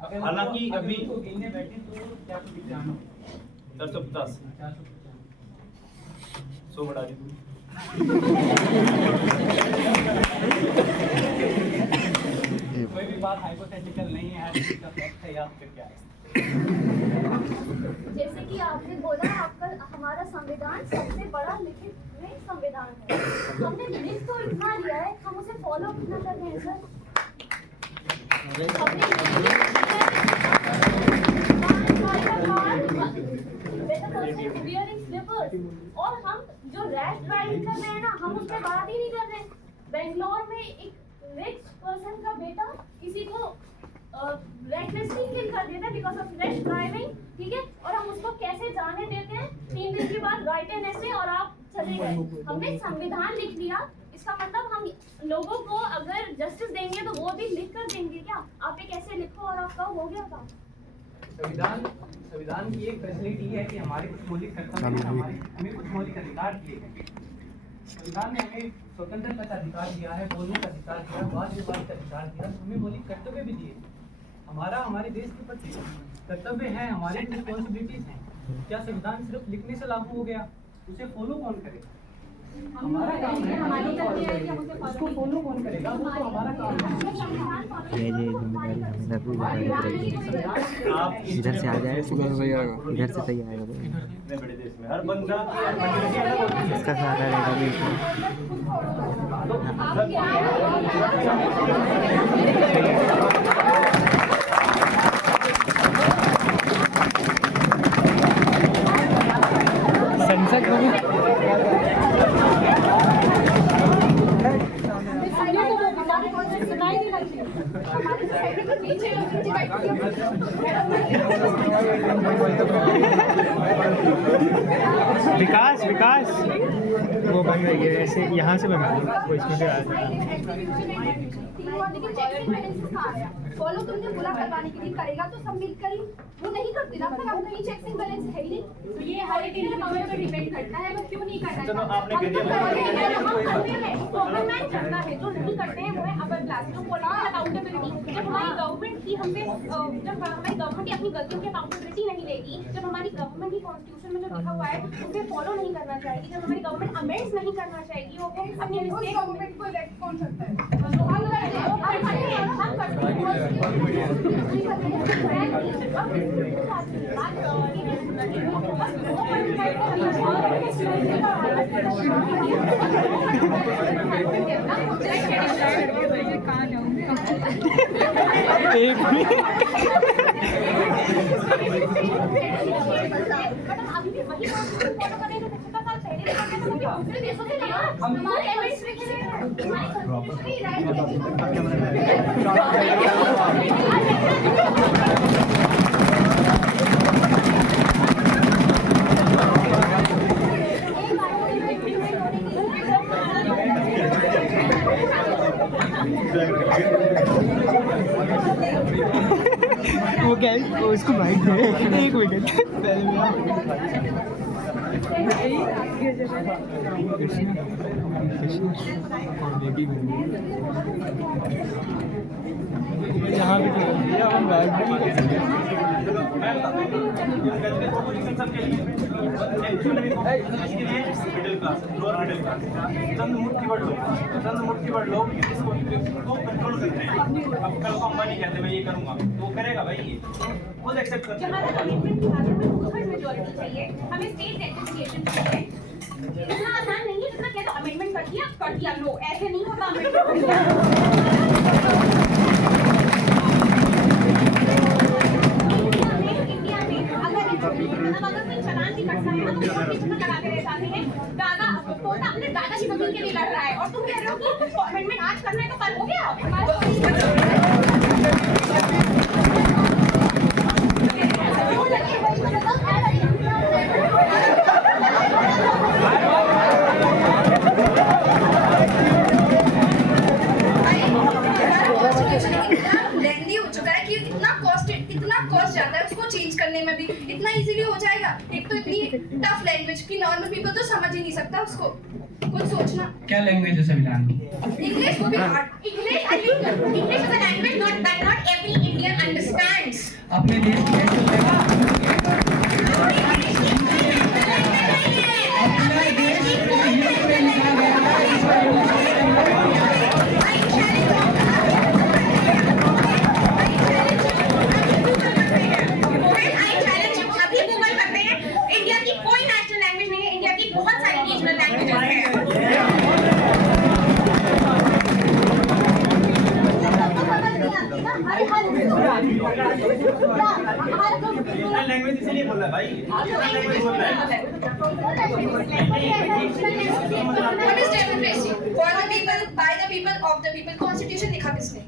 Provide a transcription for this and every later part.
हालांकि अभी 450 100 बढ़ा दी कोई भी बात हाइपोथेटिकल नहीं है, इसका फैक्ट है, याद करके आए। जैसे कि आपने बोला आपका हमारा संविधान सबसे बड़ा लिखित में संविधान है। हमने लिख तो इतना लिया है, हम उसे फॉलो कितना कर रहे हैं सर? और हम जो रैश ड्राइविंग कर रहे हैं ना, हम उस पर बात ही नहीं कर रहे। बेंगलोर में एक रिच पर्सन का बेटा किसी को रेकलेसली किल कर देता है बिकॉज ऑफ रैश ड्राइविंग, ठीक है? और हम उसको कैसे जाने देते हैं? 3 दिन के बाद राइट एन एसे और आप चले गए। हमने संविधान लिख लिया, इसका मतलब हम लोगों को अगर जस्टिस देंगे तो वो भी लिख कर देंगे क्या? आप एक ऐसे लिखो और आपका हो गया था। संविधान की एक फैसिलिटी है कि हमारे कुछ मौलिक कर्तव्य हैं, हमें कुछ मौलिक अधिकार दिए गए। संविधान ने हमें स्वतंत्रता का अधिकार दिया है, बोलने का अधिकार दिया है, वाद विवाद का अधिकार दिया है, हमें मौलिक कर्तव्य भी दिए। हमारे देश के प्रति कर्तव्य हैं, हमारी रिस्पॉन्सिबिलिटीज हैं। क्या संविधान सिर्फ लिखने से लागू हो गया? उसे फॉलो कौन करेगा? हमारा काम है, उसको फॉलो कौन करेगा? वो तो हमारा काम है। आप इधर से आ जाए, इधर से सही आएगा, बड़े देश में हर बंदा इसका सहारा रहेगा भी इसमें। संसद में विकास वो बन रही है ऐसे, यहाँ से बना वो इसमें भी आ रहा है। फॉलो तुमने बोला करवाने के लिए करेगा तो सब मिलकर ही, वो नहीं करते ना, फिर हम कहीं चेक्स एंड बैलेंस है ही नहीं। तो ये हर एक मामले पर डिपेंड करता है, वो क्यों नहीं करना चलो आपने कह दिया गवर्नमेंट करना है, जो नहीं करते हैं वो है अपर क्लास। जो पॉलिटिकल अकाउंटेबिलिटी, जब हमारी गवर्नमेंट ही हमसे जब हमारी गवर्नमेंट ही अपनी गलतियों की अकाउंटेबिलिटी नहीं लेगी, जब हमारी गवर्नमेंट ही कॉन्स्टिट्यूशन में जो लिखा हुआ है उसे फॉलो नहीं करना चाहेगी, जब हमारी गवर्नमेंट अमेंड्स नहीं करना चाहेगी, वो अपनी मिस्टेक गवर्नमेंट को इलेक्ट कौन सकता है? हम करते हैं। वो क्या है, उसको भाई दे 1 मिनट जहाँ भी हम बैठ चंद मुट्ठी लोग इसको कंट्रोल करते हैं। अब कल को अंबानी कहते हैं मैं ये करूंगा तो वो करेगा भाई, ये खुद एक्सेप्ट करते हैं। मेजॉरिटी चाहिए, हमें स्टेट रेटिफिकेशन चाहिए। इतना आसान नहीं है जितना कहते हो अमेंडमेंट कर दिया लो, ऐसे नहीं होता अमेंडमेंट। अगर कोई चालान भी करता है ना तो लगा के रहता है, दादा अपने दादा की जमीन के लिए लड़ रहा है और तुम कह रहे हो कि अमेंडमेंट आज करना है तो कल हो गया। करने में भी इतना इजीली हो जाएगा। एक तो इतनी टफ लैंग्वेज की नॉर्मल पीपल तो समझ ही नहीं सकता उसको। कुछ सोचना। क्या लैंग्वेज है संविधान की? इंग्लिश वो भी hard. English I think English is a language not every Indian understands. अपने देश की नेशनल लैंग्वेज इसीलिए बोल रहा है भाई, लैंग्वेज बोल रहा है। What is democracy? For the people, by the people, of the people. Constitution लिखा किसने?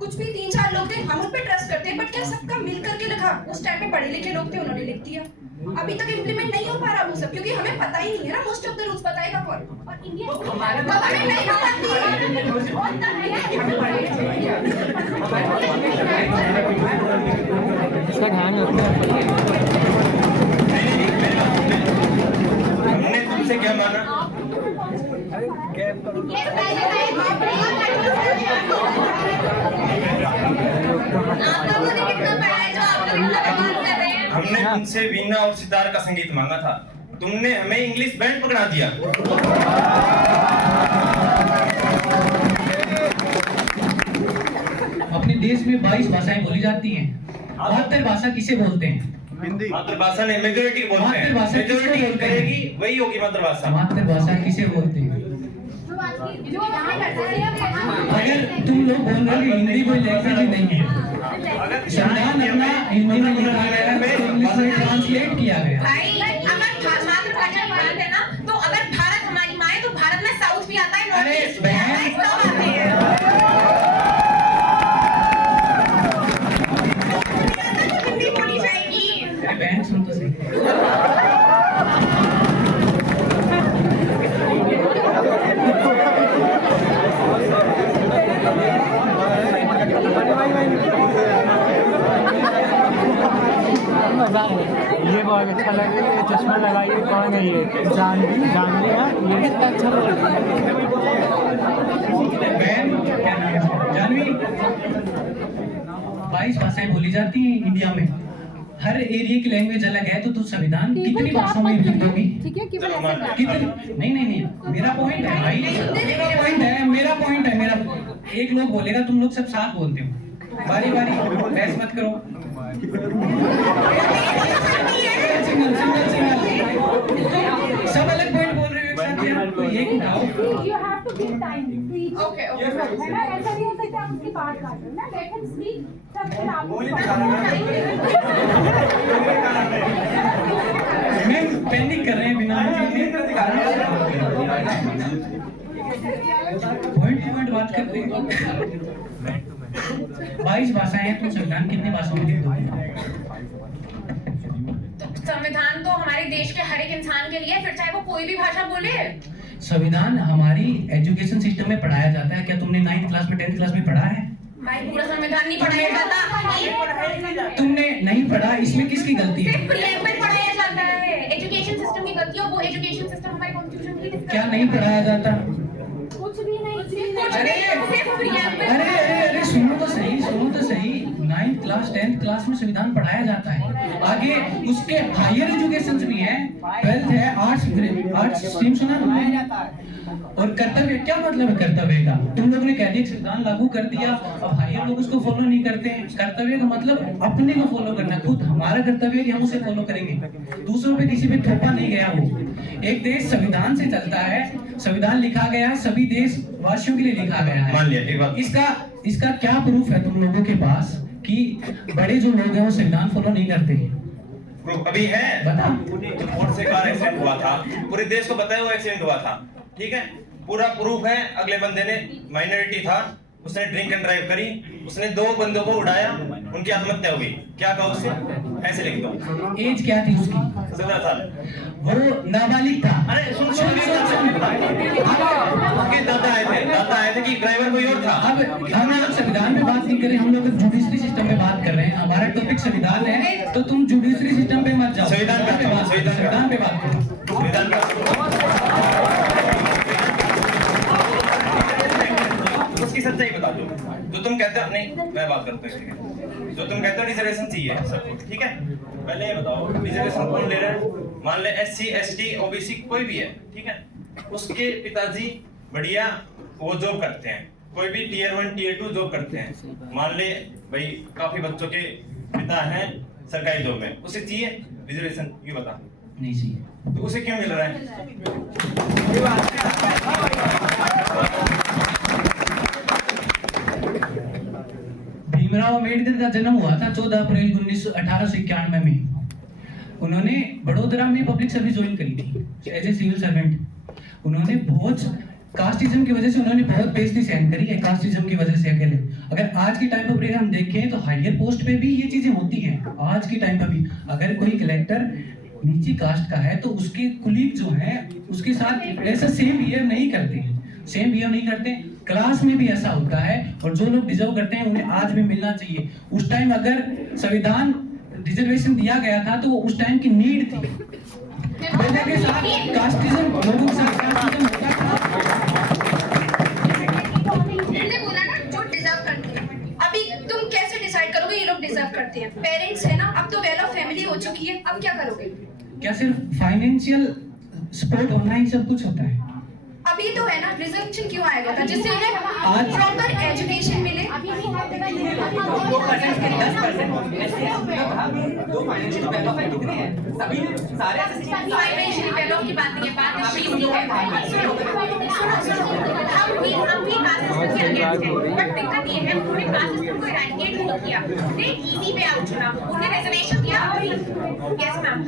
कुछ भी 3-4 लोग थे, हम उन पे ट्रस्ट करते हैं, बट क्या सबका मिल करके लिखा? उस टाइम पे पढ़े लिखे लोग थे, उन्होंने लिख दिया। अभी तक इम्प्लीमेंट नहीं हो पा रहा वो सब, क्योंकि हमें पता ही नहीं है ना मोस्ट ऑफ द रूल्स। बताएगा कौन? और इंडिया गवर्नमेंट नहीं बताती है। इसका ध्यान रखना। हमने तुमसे क्या माना? हमने तुमसे वीणा और सितार का संगीत मांगा था, तुमने हमें इंग्लिश बैंड पकड़ा दिया। अपने देश में 22 भाषाएं बोली जाती हैं। मातृभाषा किसे बोलते हैं? मातृभाषा ने मेजोरिटी बोलते हैं। मातृभाषा किसको मेजोरिटी बोलते हैं? करेगी वही होगी मातृभाषा। मातृभाषा किसे बोलते हैं? अगर तुम लोग बोल रहे हो कि हिंदी कोई लैंग्वेज ही नहीं है, संविधान अपना हिंदी में लिखा गया है, इंग्लिश में ट्रांसलेट किया गया। भाई अगर मातृभाषा भारत है ना, तो अगर भारत हमारी माँ है, तो भारत में साउथ भी आता है, नॉर्थ ईस्ट भी आता है, सब आते हैं। हिंदी बोली जाएगी। बहन सुन तो सही। ये बहुत अच्छा लगे, ये चश्मा लगाइए, कौन है ये? जानवी ना, ये कितना अच्छा लगे। बहन क्या नाम है? जानवी। 22 भाषाएं बोली जाती हैं इंडिया में, हर एरिया की लैंग्वेज अलग है, तो तू संविधान कितनी भाषाओं में लिख दोगी? ठीक है, केवल ऐसा कितनी? नहीं, मेरा पॉइंट है भाई, मेरा पॉइंट है। एक लोग बोलेगा, तुम लोग सब साथ बोलते हो, बारी बारी बहस मत करो। सिंगल सब अलग पॉइंट बोल रहे हो एक साथ यार, तो ये उठाओ। You have to give time, please. Okay. है ना, ऐसा नहीं हो सकता आप उसकी बात काट रहे हो ना, let him speak, तब फिर आप मैं पैनिक कर रहे हैं बिना पॉइंट बात करते हैं। 22 भाषाएं हैं, तो संविधान कितनी भाषाओं में लिख दोगे? संविधान तो हमारे देश के हर एक इंसान के लिए, फिर चाहे वो कोई भी भाषा बोले। संविधान हमारी एजुकेशन सिस्टम में पढ़ाया जाता है। क्या तुमने 9th क्लास में 10th क्लास में पढ़ा है? भाई पूरा संविधान नहीं पढ़ाया जाता। तुमने नहीं पढ़ा, इसमें किसकी गलती है? सिर्फ प्रीएम्बल पढ़ाया जाता है। एजुकेशन सिस्टम की गलती है, वो एजुकेशन सिस्टम हमारे कॉन्स्टिट्यूशन की डिस्कस। क्या नहीं पढ़ाया जाता? कुछ भी नहीं, सिर्फ प्रीएम्बल। अरे सुनो तो सही। 9th क्लास 10th क्लास में संविधान पढ़ाया जाता है। आगे उसके हायर एजुकेशन भी है, 12th है, आर्ट्स स्ट्रीम सुना तुमने? और कर्तव्य, क्या मतलब है कर्तव्य का? तुम लोगों ने कह दिया संविधान लागू कर दिया, अब हायर लोग उसको फॉलो नहीं करते हैं। कर्तव्य का मतलब अपने को फॉलो करना, खुद हमारा कर्तव्य है कि हम उसे फॉलो करेंगे, दूसरों पे किसी पे थोपा नहीं गया। वो एक देश संविधान से चलता है, संविधान लिखा गया सभी देशवासियों के लिए लिखा गया है। मान लिया, ठीक बात। इसका क्या प्रूफ है तुम लोगों के पास कि बड़े जो लोग हैं वो संविधान फॉलो नहीं करते? प्रूफ अभी है, बता। फोर्ट से कार एक्सीडेंट हुआ था, पूरे देश को बताया हुआ एक्सीडेंट हुआ था, ठीक है, पूरा प्रूफ है। अगले बंदे ने माइनॉरिटी था, उसने ड्रिंक एंड ड्राइव करी, उसने 2 बंदों को उड़ाया, उनकी आत्महत्या हुई। क्या कहा उससे? ऐसे लिख दो। एज क्या थी उसकी? 17 साल। वो नाबालिग था। अरे सुन दादा आए थे कि ड्राइवर कोई और था। अब हम लोग संविधान पे बात नहीं कर रहे, हम लोग जुडिशरी सिस्टम पे बात कर रहे हैं। हमारा टॉपिक संविधान है, तो तुम जुडिशरी सिस्टम पे मत जाओ, संविधान पे बात करो। संविधान पे बात करते हैं, ठीक है? जो तुम कहते हो रिजर्वेशन चाहिए सबको, ठीक है? पहले ये बताओ रिजर्वेशन कौन ले रहा है? मान ले SC ST OBC कोई भी है, ठीक है? उसके पिताजी बढ़िया वो जॉब करते हैं, कोई भी Tier 1 Tier 2 जॉब करते हैं, मान ले भाई काफी बच्चों के पिता हैं सरकारी जॉब में, उसे चाहिए रिजर्वेशन? ये बता। नहीं चाहिए। तो उसे क्यों मिल रहा है? भीमराव अम्बेडकर का जन्म हुआ था 14 अप्रैल 1891 में। उन्होंने बड़ोदरा में पब्लिक सर्विस ज्वाइन करी थी एज ए सिविल सर्वेंट। उन्होंने बहुत कास्टिज्म की वजह से उन्होंने बहुत बेइज्जती सहन करी है, कास्टिज्म की वजह से अकेले। अगर आज के टाइम पर हम देखें तो हायर पोस्ट पे भी ये चीजें होती हैं। आज के टाइम पर भी अगर कोई कलेक्टर नीची कास्ट का है तो उसके कुलीग जो है उसके साथ ऐसा सेम बिहेव नहीं करते हैं, सेम बिहेव नहीं करते। क्लास में भी ऐसा होता है और जो लोग डिजर्व करते हैं उन्हें आज भी मिलना चाहिए। उस टाइम अगर संविधान रिजर्वेशन दिया गया था तो वो उस टाइम की नीड थी। पहले के साथ कास्टिज्म लोगों के साथ कास्टिज्म होता था। तुमने बोला ना जो डिजर्व करते हैं, अभी तुम कैसे डिसाइड करोगे ये लोग डिजर्व करते हैं? पेरेंट्स है ना, अब तो वेल ऑफ फैमिली हो चुकी है, अब क्या करोगे? क्या सिर्फ फाइनेंशियल सपोर्ट होना ही सब कुछ होता है? अभी तो है ना, रिजर्वेशन क्यों आएगा था जिससे उन्हें आज प्रॉपर एजुकेशन मिले। फाइनेंशियली वेल ऑफ की बात नहीं है, बात फीस की है। हम भी कास्ट सिस्टम के अगेंस्ट हैं, बट दिक्कत ये है उन्होंने कास्ट सिस्टम को इरेडिकेट नहीं किया, उन्होंने इजी वे आउट चुना, उन्होंने रिजर्वेशन दिया। यस मैम,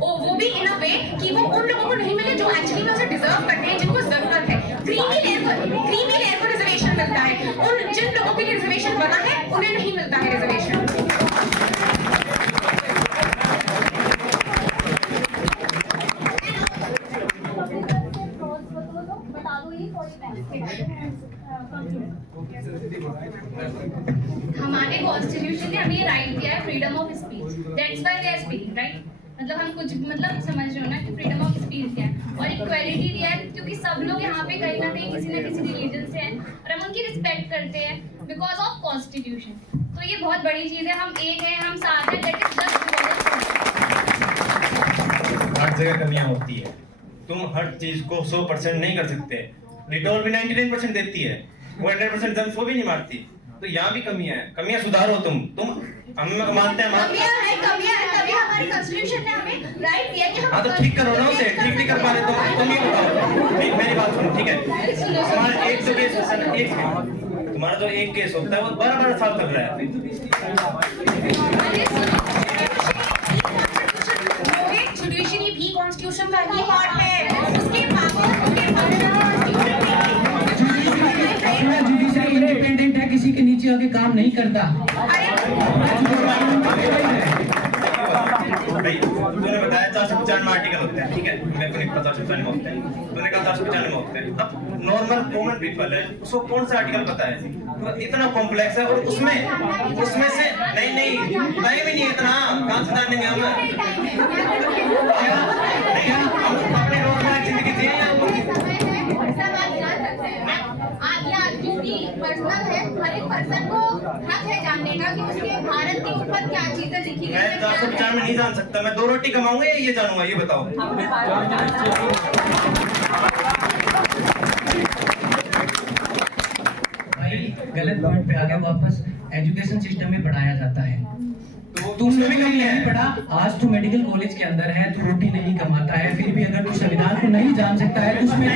वो भी इन अ वे कि वो उन लोगों को नहीं मिले जो एक्चुअली में उसे डिजर्व करते हैं, जिनको जरूरत है। क्रीमी लेयर को रिजर्वेशन मिलता है, उन जिन लोगों के लिए रिजर्वेशन बना है उन्हें नहीं मिलता है रिजर्वेशन। हमारे कॉन्स्टिट्यूशन ने हमें राइट दिया है freedom of speech, that's why we are speaking, right? मतलब हम कुछ समझ रहे हो ना कि फ्रीडम ऑफ स्पीच क्या है, और इक्वालिटी दिया है क्योंकि सब लोग यहाँ पे कहीं ना कहीं किसी ना किसी रिलीजन से हैं और हम उनकी रिस्पेक्ट करते हैं बिकॉज ऑफ कॉन्स्टिट्यूशन। तो ये बहुत बड़ी चीज है, हम एक हैं, हम साथ हैं, दैट इज जस्ट हर जगह कमियां होती है, तुम हर चीज को 100% नहीं कर सकते। डिटोल भी 99% देती है, वो 100% जम्स वो भी नहीं मारती। तो यहाँ भी कमियां है, कमियां सुधारो। तुम हम मानते हैं कमियां है हमारे कॉन्स्टिट्यूशन ने हमें राइट दिया कि हम हाँ तो ठीक करो ना उसे, ठीक नहीं कर पा रहे तो तुम ही बताओ। ठीक, मेरी बात सुनो, ठीक है? हमारा एक जो केस होता है ना, एक तुम्हारा जो एक केस होता है वो 12-12 साल चल रहा है। जुडिशरी भी कॉन्स्टिट्यूशन का ही पार्ट है, उसके जुडिशरी इंडिपेंडेंट है, किसी के नीचे आके काम नहीं करता। तूने बताया 495 आर्टिकल होते हैं, ठीक है? मेरे को नहीं पता 495 होते हैं, तूने कहा 495 होते हैं। अब नॉर्मल कॉमन पीपल है, उसको कौन सा आर्टिकल पता है? तो इतना कॉम्प्लेक्स है और उसमें से नहीं टाइम ही नहीं इतना, कहाँ से जानेंगे हम? अपने रोजमर्रा की जिंदगी जिए या पर्सनल है, हर एक पर्सन को हक है जानने का कि उसके भारत के ऊपर क्या चीजें लिखी गई मैं 495 में नहीं जान सकता, मैं 2 रोटी कमाऊंगा या ये जानूंगा? ये बताओ। भाई गलत पॉइंट पे आ गया वापस। एजुकेशन सिस्टम में पढ़ाया जाता है, तुमने भी नहीं पढ़ा, आज तू मेडिकल कॉलेज के अंदर है, तू रोटी नहीं कमाता है, फिर भी अगर तू संविधान को नहीं जान सकता है तो उसमें